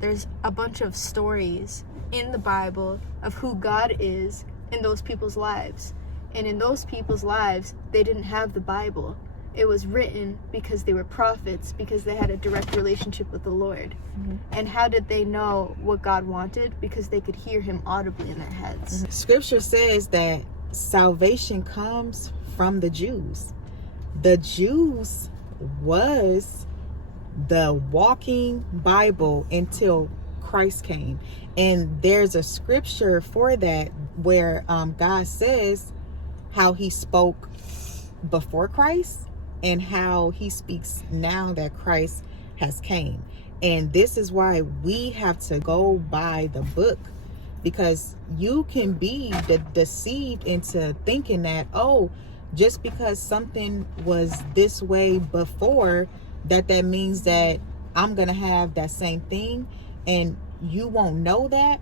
there's a bunch of stories in the Bible of who God is in those people's lives. And in those people's lives, they didn't have the Bible. It was written because they were prophets, because they had a direct relationship with the Lord. Mm-hmm. And how did they know what God wanted? Because they could hear him audibly in their heads. Mm-hmm. Scripture says that salvation comes from the Jews. The Jews was the walking Bible until Christ came. And there's a scripture for that where God says how he spoke before Christ and how he speaks now that Christ has came. And this is why we have to go by the book, because you can be deceived into thinking that, oh, just because something was this way before, that means that I'm gonna have that same thing. And you won't know that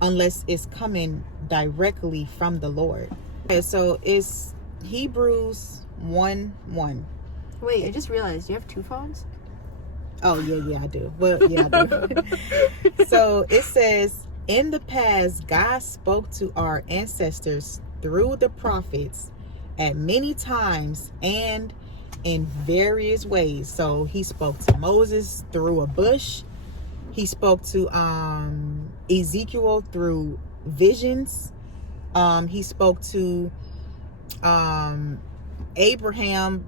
unless it's coming directly from the Lord. Okay, so it's Hebrews 1:1. Wait, I just realized you have two phones? Oh, yeah, I do. Well, yeah, I do. So it says, in the past, God spoke to our ancestors through the prophets at many times and in various ways. So he spoke to Moses through a bush. He spoke to Ezekiel through visions. He spoke to Abraham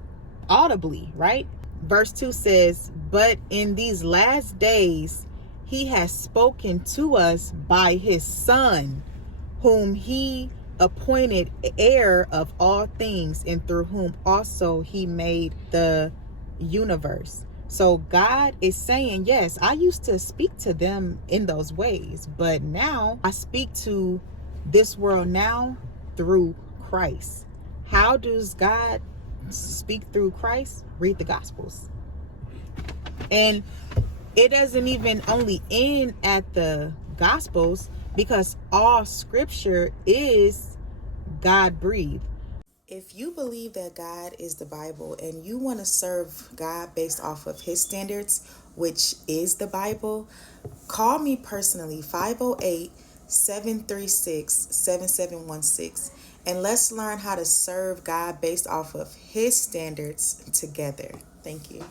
audibly, right? Verse 2 says, but in these last days, he has spoken to us by his Son, whom he appointed heir of all things, and through whom also he made the universe. So God is saying, yes, I used to speak to them in those ways, but now I speak to this world now through Christ. How does God speak through Christ? Read the Gospels. And it doesn't even only end at the Gospels, because all scripture is God breathed. If you believe that God is the Bible and you want to serve God based off of his standards, which is the Bible, call me personally, 508-736-7716, and let's learn how to serve God based off of his standards together. Thank you.